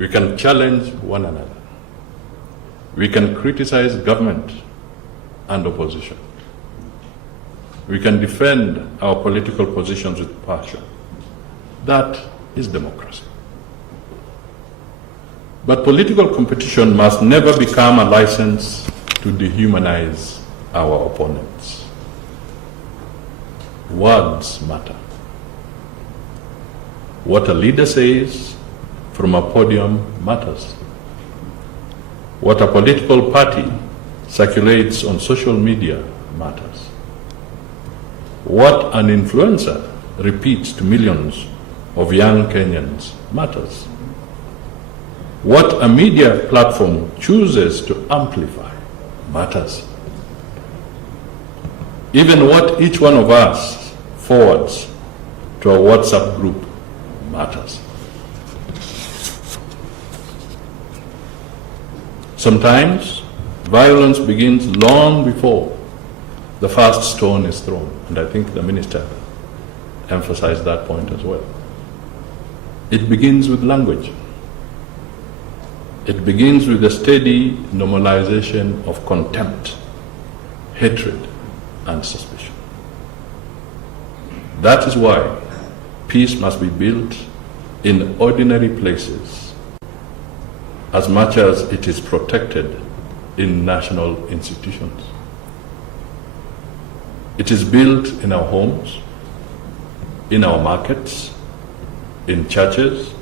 We can challenge one another. We can criticize government and opposition. We can defend our political positions with passion. That is democracy. But political competition must never become a license to dehumanize our opponents. Words matter. What a leader says from a podium matters. What a political party circulates on social media matters. What an influencer repeats to millions of young Kenyans matters. What a media platform chooses to amplify matters. Even what each one of us forwards to a WhatsApp group matters. Sometimes violence begins long before the first stone is thrown, and I think the minister emphasized that point as well. It begins with language. It begins with a steady normalization of contempt, hatred, and suspicion. That is why peace must be built in ordinary places as much as it is protected in national institutions. It is built in our homes, in our markets, in churches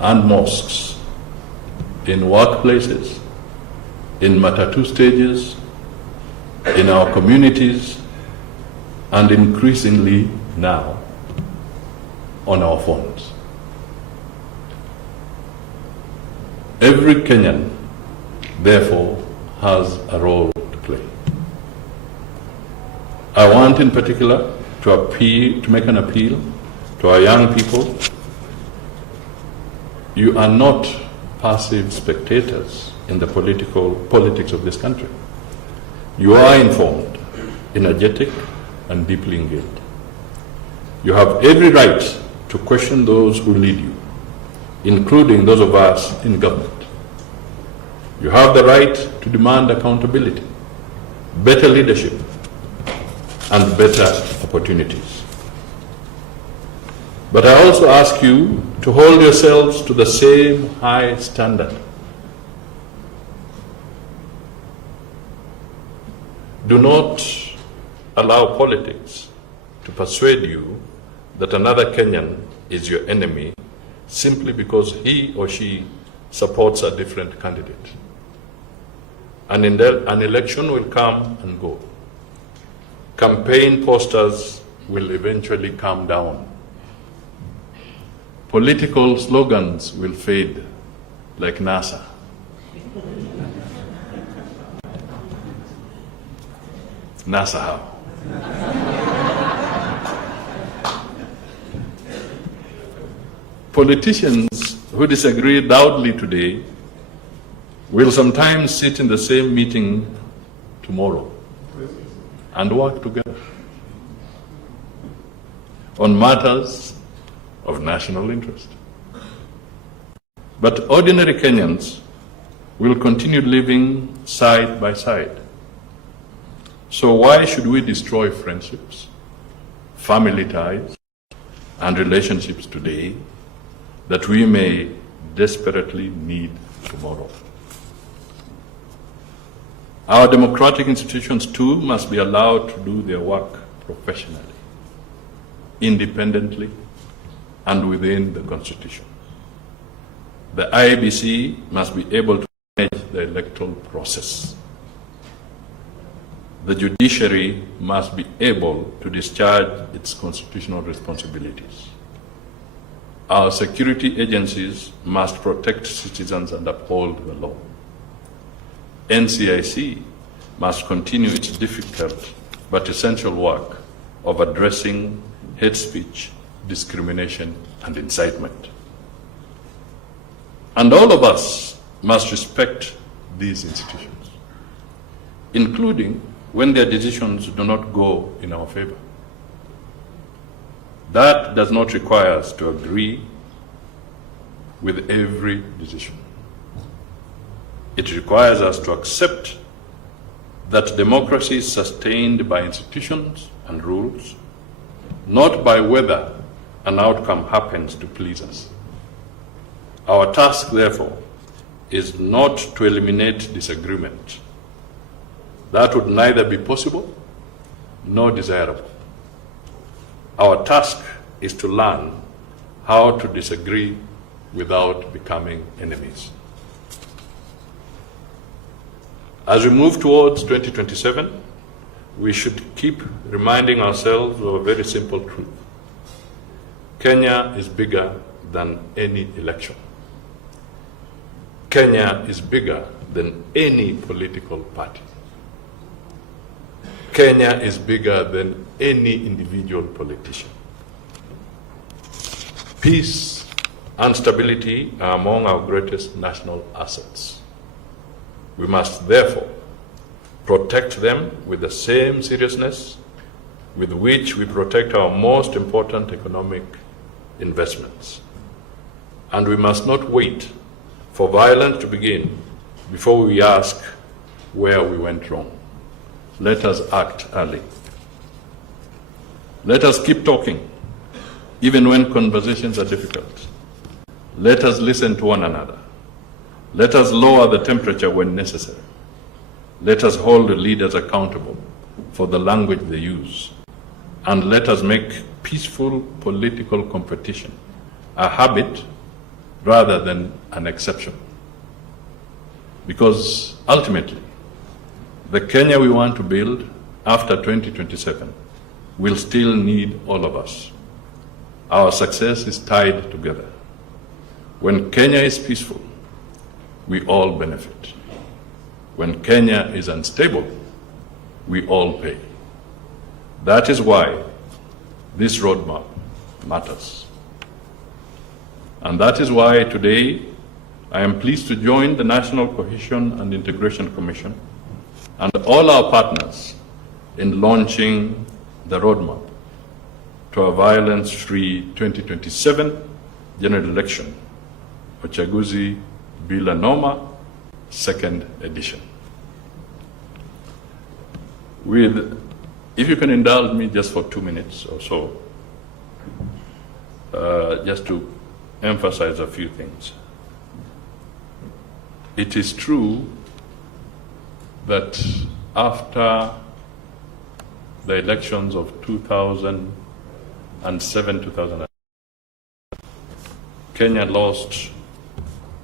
and mosques, in workplaces, in matatu stages, in our communities, and increasingly now on our phones. Every Kenyan, therefore, has a role to play. I want in particular to make an appeal to our young people. You are not passive spectators in the politics of this country. You are informed, energetic, and deeply engaged. You have every right to question those who lead you, including those of us in government. You have the right to demand accountability, better leadership, and better opportunities. But I also ask you to hold yourselves to the same high standard. Do not allow politics to persuade you that another Kenyan is your enemy simply because he or she supports a different candidate. An election will come and go. Campaign posters will eventually come down. Political slogans will fade like NASA. NASA how? Politicians who disagree loudly today will sometimes sit in the same meeting tomorrow and work together on matters of national interest. But ordinary Kenyans will continue living side by side. So why should we destroy friendships, family ties, and relationships today that we may desperately need tomorrow? Our democratic institutions too must be allowed to do their work professionally, independently, and within the Constitution. The IEBC must be able to manage the electoral process. The judiciary must be able to discharge its constitutional responsibilities. Our security agencies must protect citizens and uphold the law. NCIC must continue its difficult but essential work of addressing hate speech, discrimination, and incitement. And all of us must respect these institutions, including when their decisions do not go in our favor. That does not require us to agree with every decision. It requires us to accept that democracy is sustained by institutions and rules, not by whether an outcome happens to please us. Our task, therefore, is not to eliminate disagreement. That would neither be possible nor desirable. Our task is to learn how to disagree without becoming enemies. As we move towards 2027, we should keep reminding ourselves of a very simple truth. Kenya is bigger than any election. Kenya is bigger than any political party. Kenya is bigger than any individual politician. Peace and stability are among our greatest national assets. We must therefore protect them with the same seriousness with which we protect our most important economic investments. And we must not wait for violence to begin before we ask where we went wrong. Let us act early. Let us keep talking, even when conversations are difficult. Let us listen to one another. Let us lower the temperature when necessary. Let us hold the leaders accountable for the language they use. And let us make peaceful political competition a habit rather than an exception. Because ultimately, the Kenya we want to build after 2027 will still need all of us. Our success is tied together. When Kenya is peaceful, we all benefit. When Kenya is unstable, we all pay. That is why this roadmap matters. And that is why today I am pleased to join the National Cohesion and Integration Commission and all our partners in launching the roadmap to a violence-free 2027 general election, Uchaguzi Bila Noma, second edition. If you can indulge me just for 2 minutes or so, just to emphasize a few things. It is true that after the elections of 2007, 2008, Kenya lost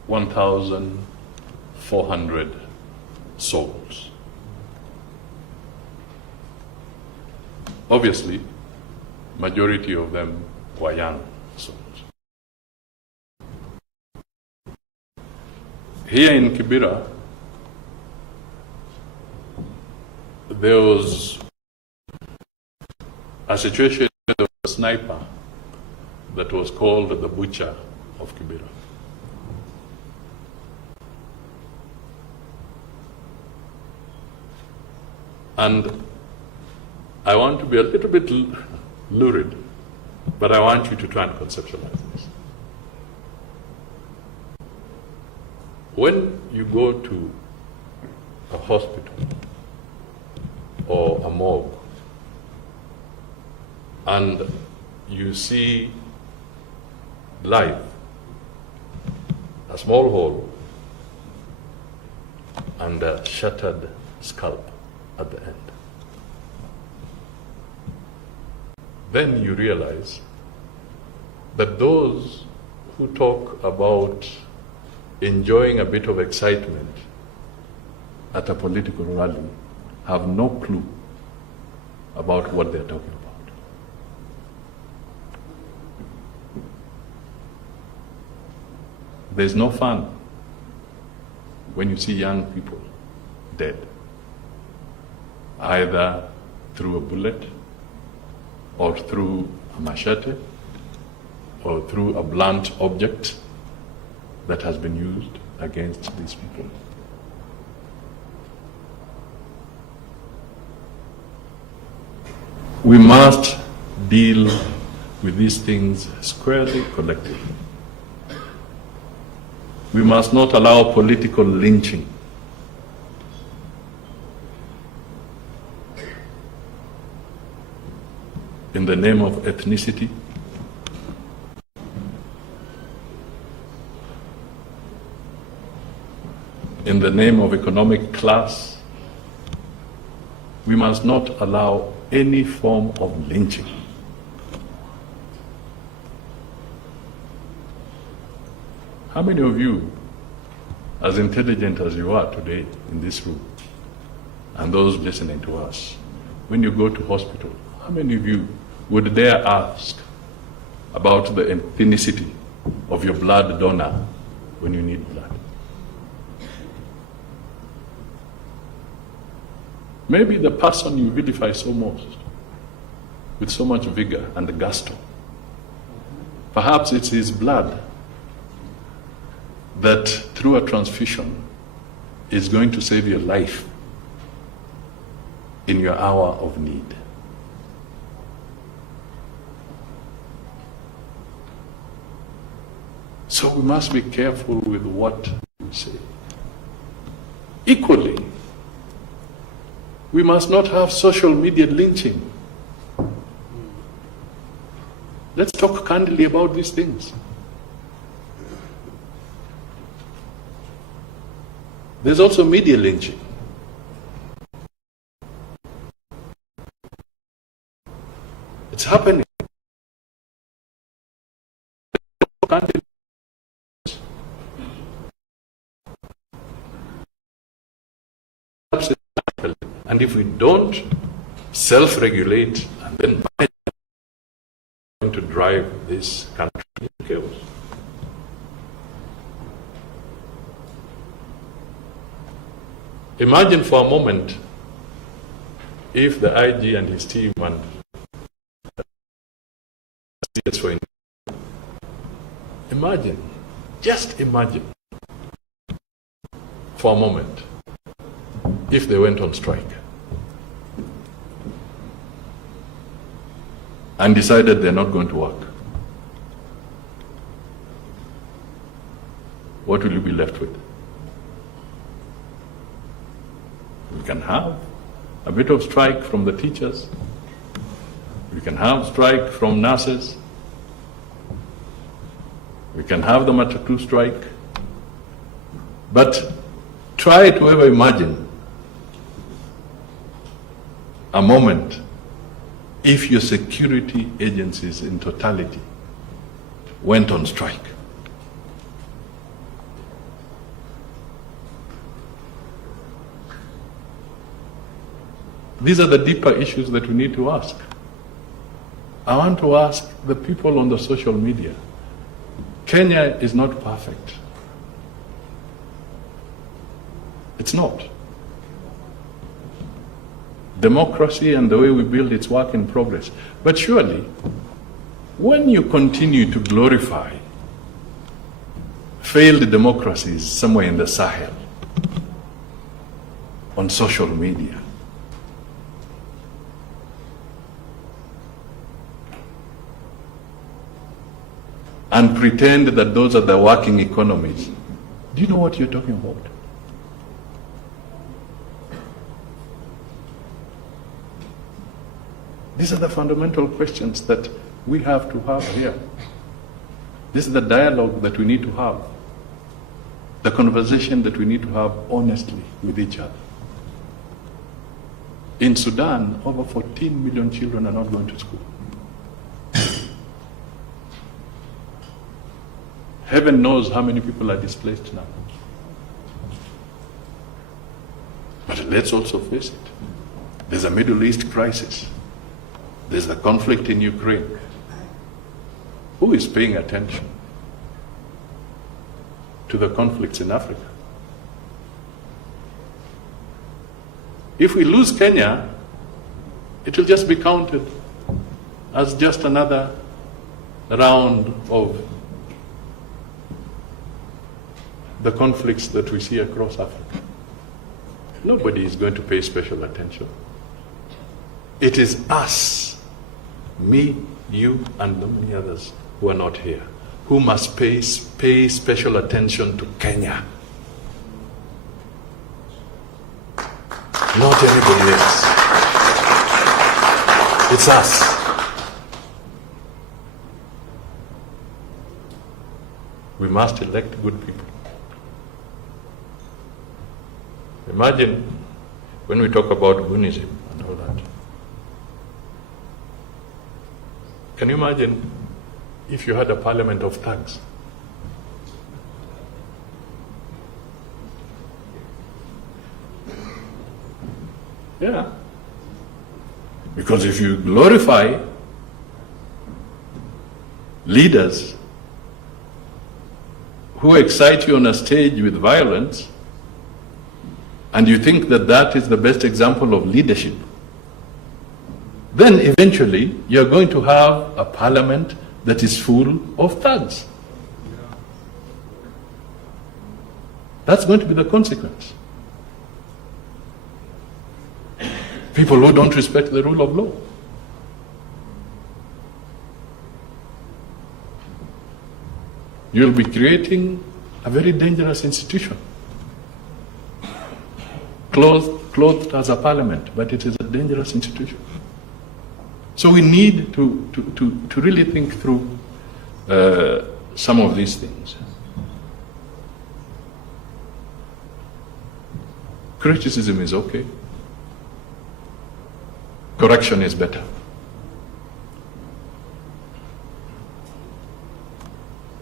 1,400 souls. Obviously, majority of them were young souls. Here in Kibera, there was a situation of a sniper that was called the Butcher of Kibera. And I want to be a little bit lurid, but I want you to try and conceptualize this. When you go to a hospital or a morgue and you see live, a small hole and a shattered scalp at the end, then you realize that those who talk about enjoying a bit of excitement at a political rally have no clue about what they're talking about. There's no fun when you see young people dead, either through a bullet or through a machete or through a blunt object that has been used against these people. We must deal with these things squarely, collectively. We must not allow political lynching. In the name of ethnicity, in the name of economic class. We must not allow any form of lynching. How many of you, as intelligent as you are today in this room, and those listening to us, when you go to hospital, how many of you would dare ask about the ethnicity of your blood donor when you need blood? Maybe the person you vilify so most, with so much vigor and gusto, perhaps it's his blood that through a transfusion is going to save your life in your hour of need. So we must be careful with what we say. Equally, we must not have social media lynching. Let's talk candidly about these things. There's also media lynching. It's happening. And if we don't self-regulate and then going to drive this country into chaos. Imagine for a moment if the IG and his team and imagine, just imagine for a moment if they went on strike and decided they're not going to work. What will you be left with? We can have a bit of strike from the teachers. We can have strike from nurses. We can have the Matatu strike. But try to ever imagine a moment if your security agencies in totality went on strike. These are the deeper issues that we need to ask. I want to ask the people on the social media. Kenya is not perfect. It's not. Democracy and the way we build it's work in progress. But surely, when you continue to glorify failed democracies somewhere in the Sahel on social media, and pretend that those are the working economies, do you know what you're talking about? These are the fundamental questions that we have to have here. This is the dialogue that we need to have, the conversation that we need to have honestly with each other. In Sudan, over 14 million children are not going to school. Heaven knows how many people are displaced now. But let's also face it. There's a Middle East crisis. There's the conflict in Ukraine. Who is paying attention to the conflicts in Africa? If we lose Kenya, it will just be counted as just another round of the conflicts that we see across Africa. Nobody is going to pay special attention. It is us, me, you, and the many others who are not here, who must pay special attention to Kenya. Not anybody else. It's us. We must elect good people. Imagine when we talk about Gunism and all that. Can you imagine if you had a parliament of thugs? Yeah. Because if you glorify leaders who excite you on a stage with violence, and you think that that is the best example of leadership, then eventually you're going to have a parliament that is full of thugs. That's going to be the consequence. People who don't respect the rule of law. You'll be creating a very dangerous institution, clothed as a parliament, but it is a dangerous institution. So we need to really think through some of these things. Criticism is okay. Correction is better.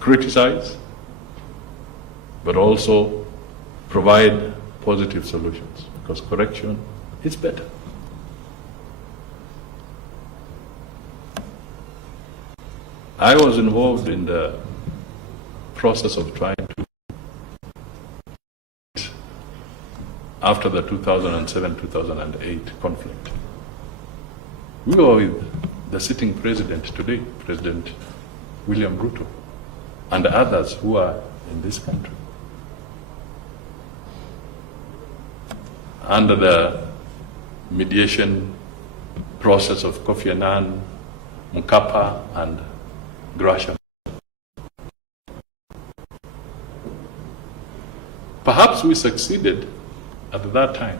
Criticize, but also provide positive solutions, because correction is better. I was involved in the process of trying to, after the 2007-2008 conflict. We were with the sitting president today, President William Ruto, and others who are in this country. Under the mediation process of Kofi Annan, Mkapa, and Gresham. Perhaps we succeeded at that time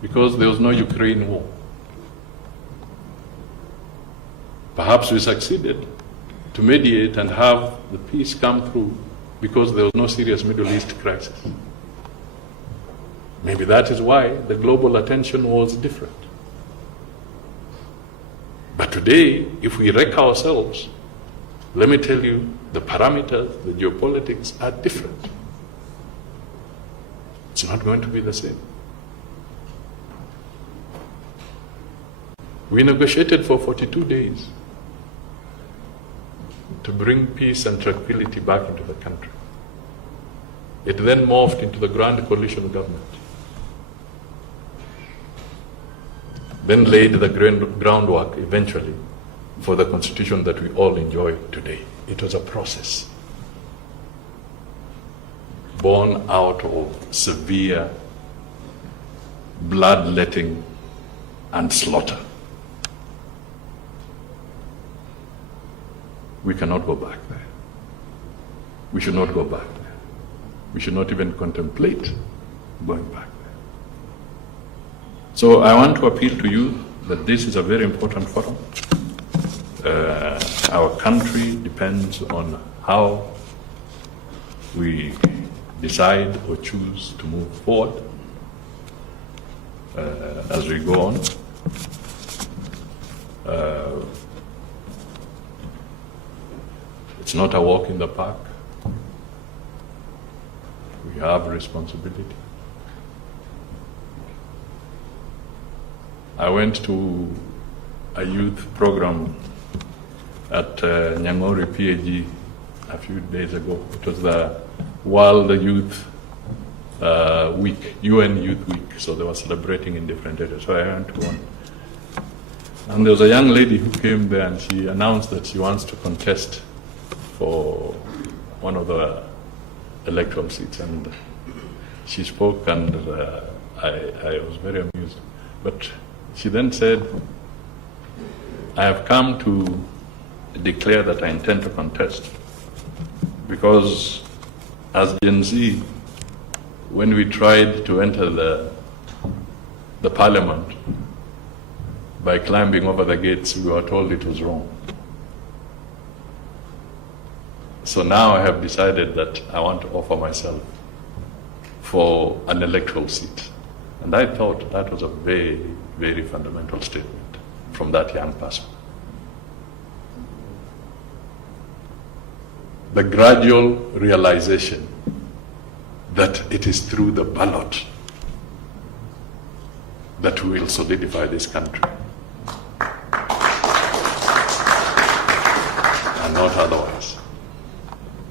because there was no Ukraine war. Perhaps we succeeded to mediate and have the peace come through because there was no serious Middle East crisis. Maybe that is why the global attention was different. But today, if we wreck ourselves, let me tell you, the parameters, the geopolitics are different. It's not going to be the same. We negotiated for 42 days to bring peace and tranquility back into the country. It then morphed into the grand coalition government. Then laid the groundwork eventually for the constitution that we all enjoy today. It was a process born out of severe bloodletting and slaughter. We cannot go back there. We should not go back there. We should not even contemplate going back there. So I want to appeal to you that this is a very important forum. Our country depends on how we decide or choose to move forward as we go on. It's not a walk in the park. We have a responsibility. I went to a youth program at Nyang'ori PAG a few days ago. It was the World Youth Week, UN Youth Week. So they were celebrating in different areas. So I went to one. And there was a young lady who came there and she announced that she wants to contest for one of the electoral seats. And she spoke and I was very amused. But she then said, I have come to declare that I intend to contest, because as Gen Z, when we tried to enter the parliament by climbing over the gates, we were told it was wrong. So now I have decided that I want to offer myself for an electoral seat. And I thought that was a very, very fundamental statement from that young person. The gradual realization that it is through the ballot that we will solidify this country, and not otherwise.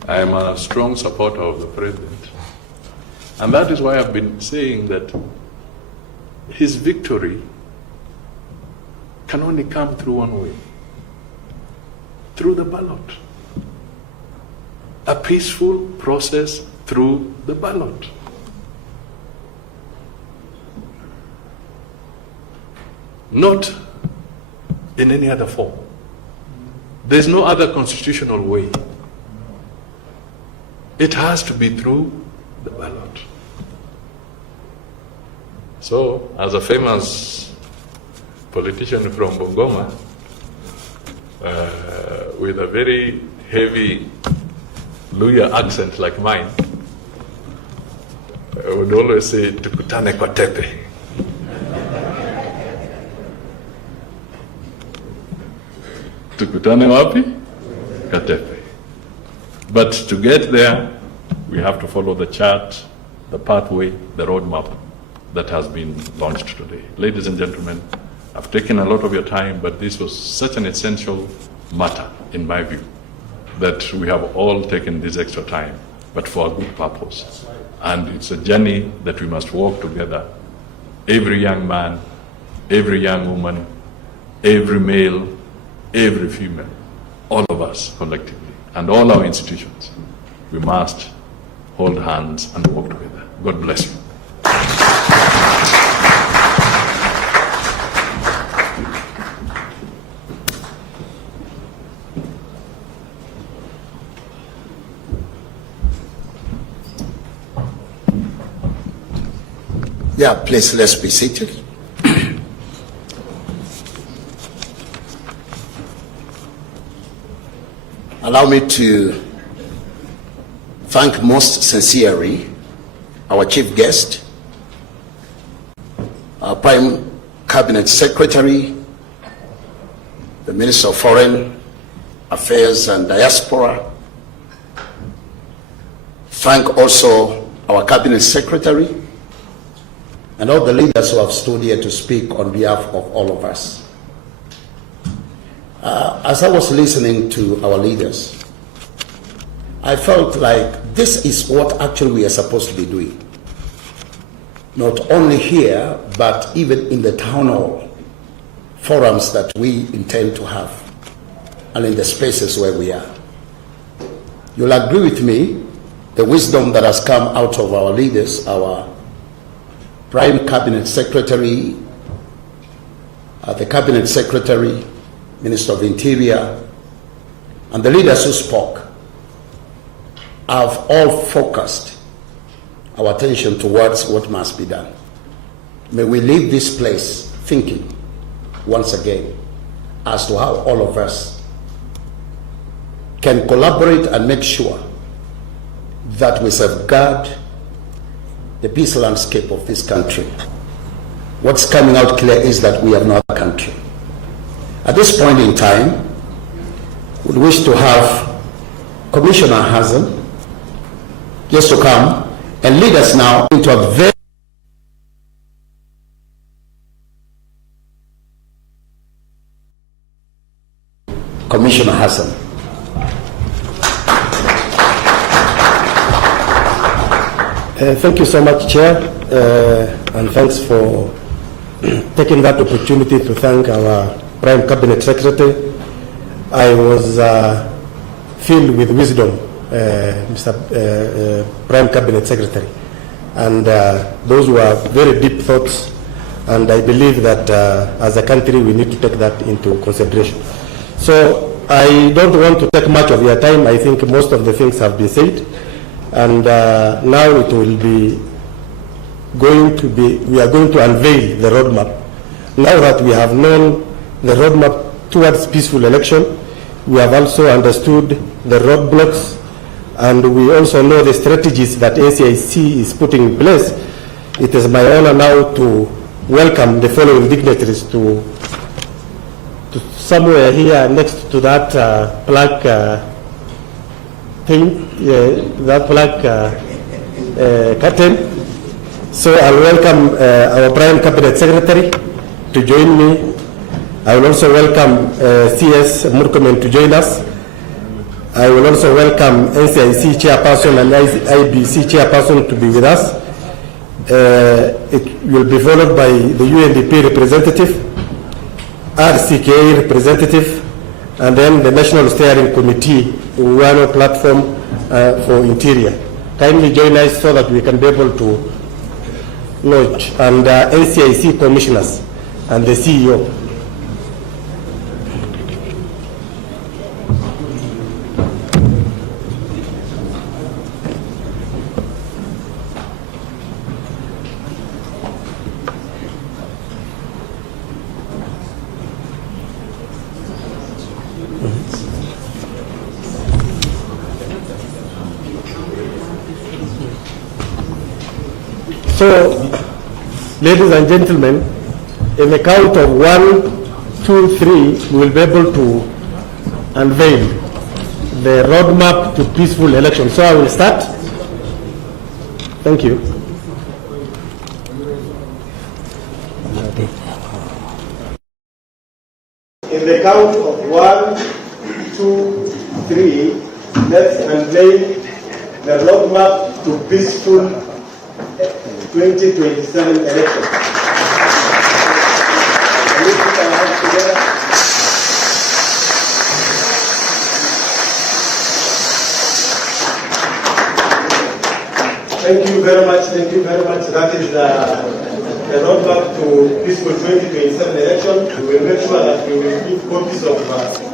I am a strong supporter of the president, and that is why I've been saying that his victory can only come through one way, through the ballot. A peaceful process through the ballot. Not in any other form. There's no other constitutional way. It has to be through the ballot. So, as a famous politician from Bungoma, with a very heavy Luya accent like mine, I would always say, tukutane kwa tepe. Tukutane wapi? Kwa tepe. But to get there, we have to follow the chart, the pathway, the roadmap that has been launched today. Ladies and gentlemen, I've taken a lot of your time, but this was such an essential matter, in my view, that we have all taken this extra time, but for a good purpose. And it's a journey that we must walk together. Every young man, every young woman, every male, every female, all of us collectively, and all our institutions, we must hold hands and walk together. God bless you. Yeah, please, let's be seated. Allow me to thank most sincerely our chief guest, our Prime Cabinet Secretary, the Minister of Foreign Affairs and Diaspora. Thank also our Cabinet Secretary and all the leaders who have stood here to speak on behalf of all of us. As I was listening to our leaders, I felt like this is what actually we are supposed to be doing. Not only here, but even in the town hall forums that we intend to have, and in the spaces where we are. You'll agree with me, the wisdom that has come out of our leaders, our Prime Cabinet Secretary, the Cabinet Secretary, Minister of Interior, and the leaders who spoke have all focused our attention towards what must be done. May we leave this place thinking once again as to how all of us can collaborate and make sure that we safeguard the peace landscape of this country. What's coming out clear is that we have no other country. At this point in time, we wish to have Commissioner Hassan just to come and lead us now into a very Commissioner Hassan. Thank you so much, Chair, and thanks for taking that opportunity to thank our Prime Cabinet Secretary. I was filled with wisdom, Mr. Prime Cabinet Secretary, and those were very deep thoughts, and I believe that as a country we need to take that into consideration. So I don't want to take much of your time. I think most of the things have been said. And now it will be we are going to unveil the roadmap. Now that we have known the roadmap towards peaceful election, we have also understood the roadblocks, and we also know the strategies that NCIC is putting in place. It is my honor now to welcome the following dignitaries to somewhere here next to that plaque thing, that plaque curtain. So I'll welcome our Prime Cabinet Secretary to join me. I will also welcome CS Murkomen to join us. I will also welcome NCIC Chairperson and IBC Chairperson to be with us. It will be followed by the UNDP representative, RCKA representative, and then the National Steering Committee, one platform for Interior. Kindly join us so that we can be able to launch, and NCIC commissioners and the CEO. So, ladies and gentlemen, in the count of 1, 2, 3, we will be able to unveil the roadmap to peaceful elections. So I will start. Thank you. In the count of 1, 2, 3, let's unveil the roadmap to peaceful 2027 election. Thank you very much. Thank you very much. That is the roadmap to peaceful 2027 election. We will make sure that we will give copies of